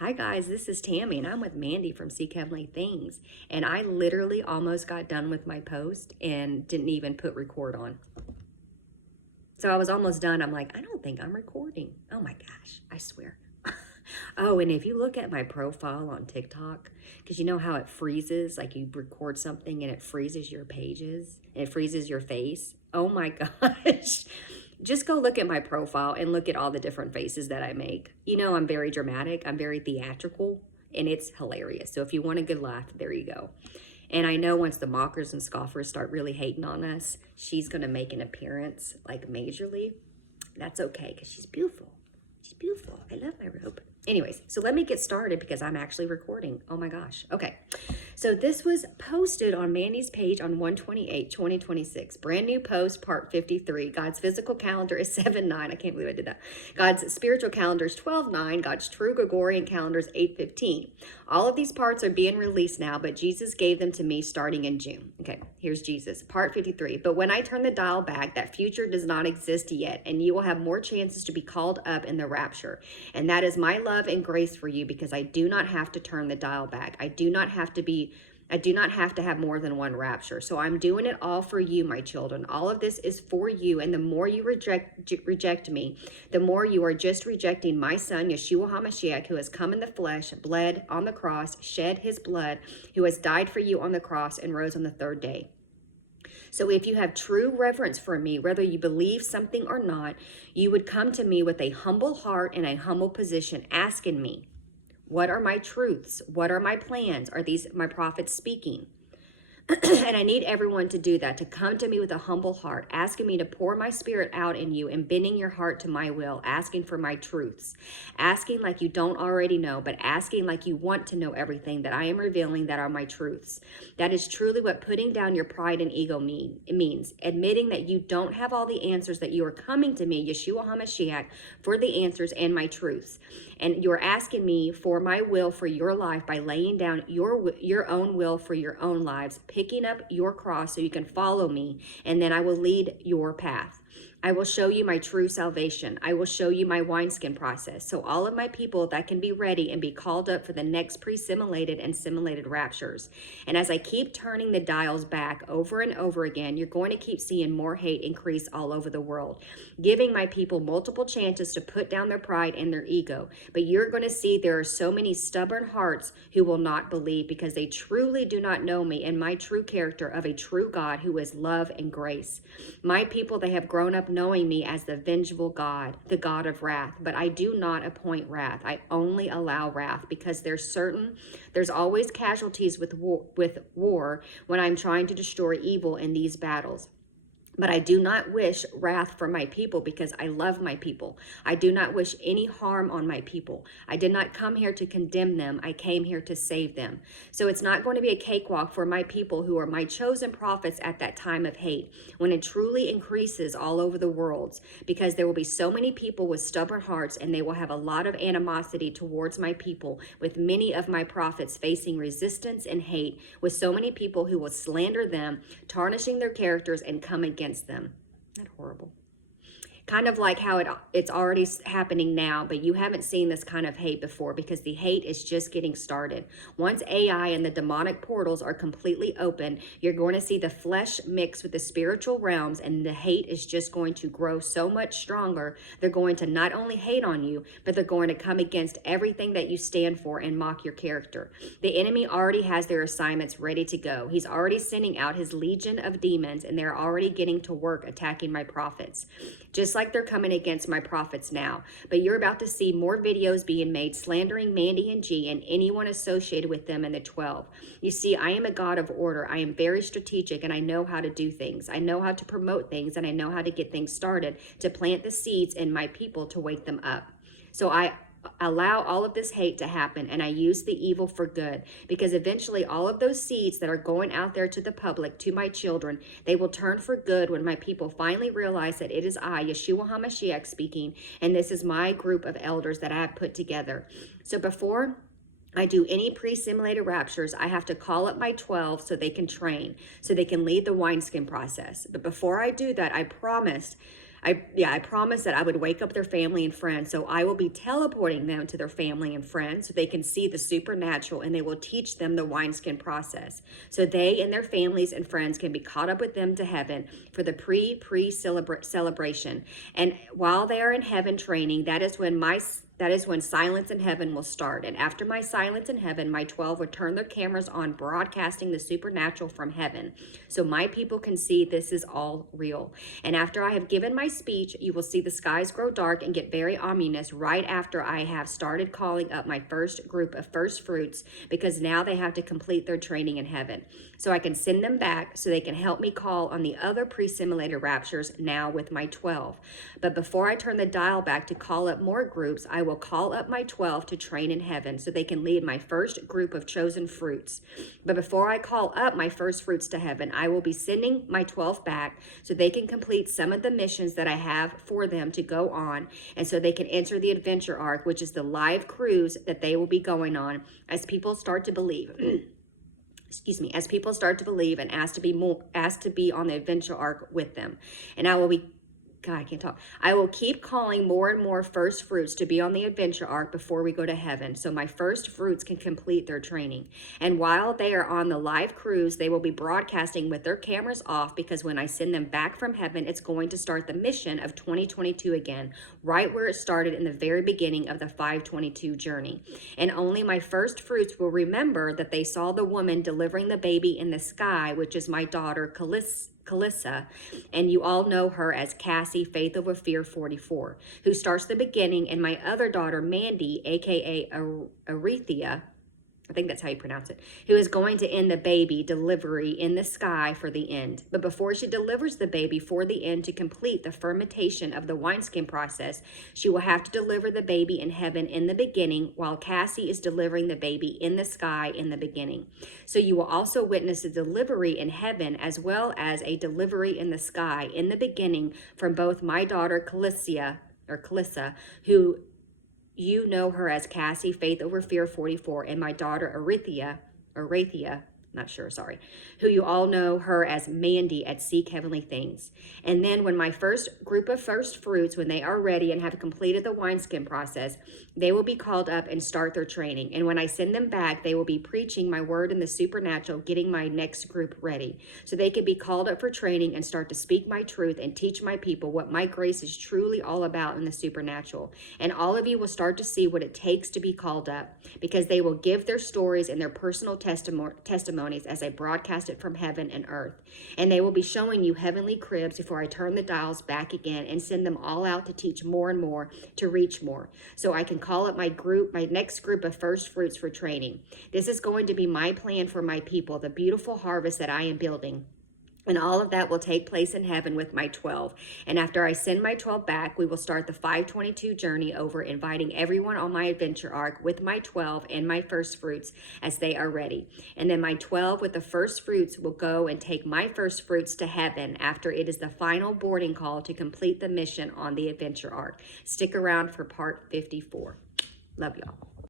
Hi guys, this is Tammy and I'm with Mandy from Seek Heavenly Things. And I literally almost got done with my post and didn't even put record on. So I was almost done. I'm like, I don't think I'm recording. Oh my gosh, I swear. Oh, and if you look at my profile on TikTok, because you know how it freezes, like you record something and it freezes your pages and it freezes your face. Oh my gosh. Just go look at my profile and look at all the different faces that I make. You know, I'm very dramatic, I'm very theatrical, and it's hilarious. So if you want a good laugh, there you go. And I know once the mockers and scoffers start really hating on us, she's going to make an appearance like majorly. That's okay because she's beautiful. She's beautiful. I love my robe. Anyways, so let me get started because I'm actually recording. Oh my gosh. Okay. So this was posted on Mandy's page on 1/28/2026. Brand new post, part 53. God's physical calendar is 7/9. I can't believe I did that. God's spiritual calendar is 12/9. God's true Gregorian calendar is 8/15. All of these parts are being released now, but Jesus gave them to me starting in June. Okay, here's Jesus. Part 53. But when I turn the dial back, that future does not exist yet, and you will have more chances to be called up in the rapture. And that is my love and grace for you because I do not have to turn the dial back. I do not have to have more than one rapture. So I'm doing it all for you, my children. All of this is for you. And the more you reject me, the more you are just rejecting my son, Yeshua HaMashiach, who has come in the flesh, bled on the cross, shed his blood, who has died for you on the cross and rose on the third day. So if you have true reverence for me, whether you believe something or not, you would come to me with a humble heart and a humble position, asking me, what are my truths? What are my plans? Are these my prophets speaking? And I need everyone to do that, to come to me with a humble heart, asking me to pour my spirit out in you and bending your heart to my will, asking for my truths, asking like you don't already know, but asking like you want to know everything that I am revealing that are my truths. That is truly what putting down your pride and ego means, admitting that you don't have all the answers, that you are coming to me, Yeshua HaMashiach, for the answers and my truths. And you're asking me for my will for your life by laying down your own will for your own lives, picking up your cross so you can follow me, and then I will lead your path. I will show you my true salvation. I will show you my wineskin process. So all of my people that can be ready and be called up for the next pre-simulated and simulated raptures. And as I keep turning the dials back over and over again, you're going to keep seeing more hate increase all over the world, giving my people multiple chances to put down their pride and their ego. But you're going to see there are so many stubborn hearts who will not believe because they truly do not know me and my true character of a true God who is love and grace. My people, they have grown up knowing me as the vengeful God, the God of wrath, but I do not appoint wrath. I only allow wrath because there's always casualties with war when I'm trying to destroy evil in these battles. But I do not wish wrath for my people because I love my people. I do not wish any harm on my people. I did not come here to condemn them. I came here to save them. So it's not going to be a cakewalk for my people who are my chosen prophets at that time of hate, when it truly increases all over the world, because there will be so many people with stubborn hearts and they will have a lot of animosity towards my people, with many of my prophets facing resistance and hate, with so many people who will slander them, tarnishing their characters and come against them. Isn't that horrible? Kind of like how it's already happening now, but you haven't seen this kind of hate before because the hate is just getting started. Once AI and the demonic portals are completely open, you're going to see the flesh mix with the spiritual realms, and the hate is just going to grow so much stronger. They're going to not only hate on you, but they're going to come against everything that you stand for and mock your character. The enemy already has their assignments ready to go. He's already sending out his legion of demons, and they're already getting to work attacking my prophets, just like they're coming against my prophets now. But you're about to see more videos being made slandering Mandy and G and anyone associated with them in the 12. You see, I am a God of order. I am very strategic and I know how to do things. I know how to promote things and I know how to get things started, to plant the seeds in my people to wake them up. So I allow all of this hate to happen, and I use the evil for good, because eventually all of those seeds that are going out there to the public, to my children, they will turn for good when my people finally realize that it is I, Yeshua HaMashiach, speaking, and this is my group of elders that I have put together. So before I do any pre-simulated raptures, I have to call up my 12 so they can train, so they can lead the wineskin process. But before I do that, I promised I promised that I would wake up their family and friends. So I will be teleporting them to their family and friends so they can see the supernatural, and they will teach them the wineskin process. So they and their families and friends can be caught up with them to heaven for the celebration. And while they are in heaven training, that is when silence in heaven will start. And after my silence in heaven, my 12 would turn their cameras on, broadcasting the supernatural from heaven, so my people can see this is all real. And after I have given my speech, you will see the skies grow dark and get very ominous right after I have started calling up my first group of first fruits, because now they have to complete their training in heaven. So I can send them back so they can help me call on the other pre-simulated raptures now with my 12. But before I turn the dial back to call up more groups, I will call up my 12 to train in heaven so they can lead my first group of chosen fruits. But before I call up my first fruits to heaven, I will be sending my 12 back so they can complete some of the missions that I have for them to go on, and so they can enter the adventure arc, which is the live cruise that they will be going on as people start to believe. As people start to believe and ask to be on the adventure arc with them. And I can't talk. I will keep calling more and more first fruits to be on the adventure arc before we go to heaven, so my first fruits can complete their training. And while they are on the live cruise, they will be broadcasting with their cameras off, because when I send them back from heaven, it's going to start the mission of 2022 again, right where it started in the very beginning of the 522 journey. And only my first fruits will remember that they saw the woman delivering the baby in the sky, which is my daughter, Calissa, and you all know her as Cassie, Faith Over Fear 44, who starts the beginning, and my other daughter, Mandy, aka Arethea, I think that's how you pronounce it, who is going to end the baby delivery in the sky for the end. But before she delivers the baby for the end to complete the fermentation of the wineskin process, she will have to deliver the baby in heaven in the beginning, while Cassie is delivering the baby in the sky in the beginning. So you will also witness a delivery in heaven as well as a delivery in the sky in the beginning from both my daughter Calissa, who you know her as Cassie, Faith Over Fear 44, and my daughter Arethea, who you all know her as Mandy at Seek Heavenly Things. And then when my first group of first fruits, when they are ready and have completed the wineskin process, they will be called up and start their training. And when I send them back, they will be preaching my word in the supernatural, getting my next group ready, so they can be called up for training and start to speak my truth and teach my people what my grace is truly all about in the supernatural. And all of you will start to see what it takes to be called up, because they will give their stories and their personal testimonies as I broadcast it from heaven and earth. And they will be showing you heavenly cribs before I turn the dials back again and send them all out to teach more and more, to reach more, so I can call up my next group of first fruits for training. This is going to be my plan for my people, the beautiful harvest that I am building. And all of that will take place in heaven with my 12. And after I send my 12 back, we will start the 522 journey over, inviting everyone on my adventure arc with my 12 and my first fruits as they are ready. And then my 12 with the first fruits will go and take my first fruits to heaven after it is the final boarding call to complete the mission on the adventure arc. Stick around for part 54. Love y'all.